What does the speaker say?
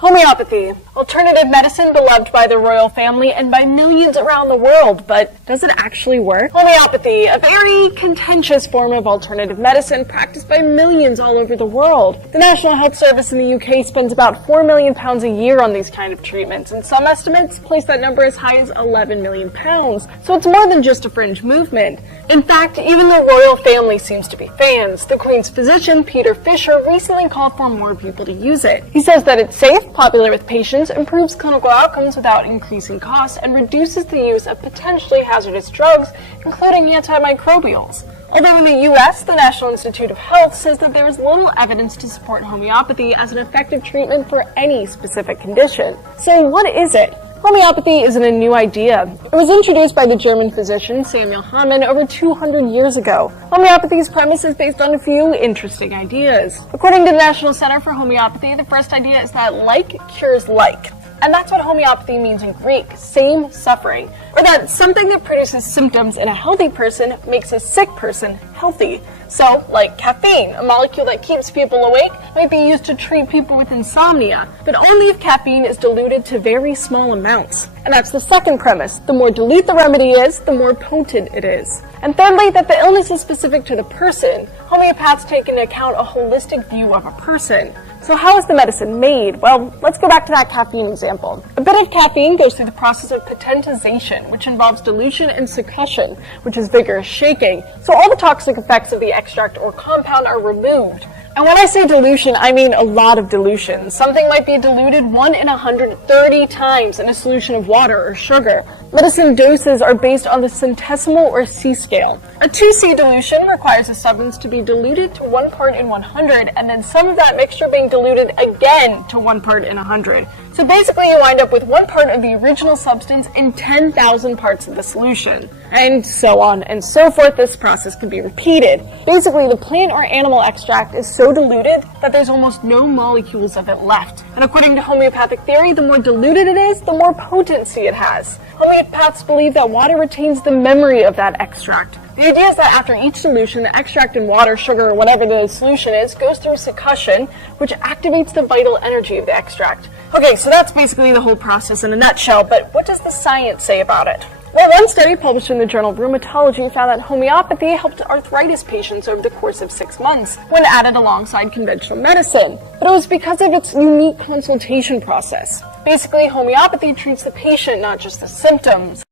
Homeopathy, alternative medicine beloved by the royal family and by millions around the world, but does it actually work? Homeopathy, a very contentious form of alternative medicine practiced by millions all over the world. The National Health Service in the UK spends about £4 million a year on these kind of treatments, and some estimates place that number as high as £11 million. So it's more than just a fringe movement. In fact, even the royal family seems to be fans. The Queen's physician, Peter Fisher, recently called for more people to use it. He says that it's safe, popular with patients, improves clinical outcomes without increasing costs, and reduces the use of potentially hazardous drugs, including antimicrobials. Although in the US, the National Institute of Health says that there is little evidence to support homeopathy as an effective treatment for any specific condition. So what is it? Homeopathy isn't a new idea. It was introduced by the German physician Samuel Hahnemann over 200 years ago. Homeopathy's premise is based on a few interesting ideas. According to the National Center for Homeopathy, the first idea is that like cures like. And that's what homeopathy means in Greek, same suffering. Or that something that produces symptoms in a healthy person makes a sick person healthy. So, like caffeine, a molecule that keeps people awake, might be used to treat people with insomnia, but only if caffeine is diluted to very small amounts. And that's the second premise. The more dilute the remedy is, the more potent it is. And thirdly, that the illness is specific to the person. Homeopaths take into account a holistic view of a person. So how is the medicine made? Well, let's go back to that caffeine example. A bit of caffeine goes through the process of potentization, which involves dilution and succussion, which is vigorous shaking. So all the toxic effects of the extract or compound are removed. And when I say dilution, I mean a lot of dilution. Something might be diluted 1 in 130 times in a solution of water or sugar. Medicine doses are based on the centesimal or C scale. A 2C dilution requires a substance to be diluted to 1 part in 100, and then some of that mixture being diluted again to 1 part in 100. So basically you wind up with 1 part of the original substance in 10,000 parts of the solution. And so on and so forth. This process can be repeated. Basically, the plant or animal extract is so diluted that there's almost no molecules of it left. And according to homeopathic theory, the more diluted it is, the more potency it has. Homeopaths believe that water retains the memory of that extract. The idea is that after each solution, the extract in water, sugar, or whatever the solution is, goes through succussion, which activates the vital energy of the extract. Okay, so that's basically the whole process in a nutshell, but what does the science say about it? Well, one study published in the journal Rheumatology found that homeopathy helped arthritis patients over the course of 6 months when added alongside conventional medicine. But it was because of its unique consultation process. Basically, homeopathy treats the patient, not just the symptoms.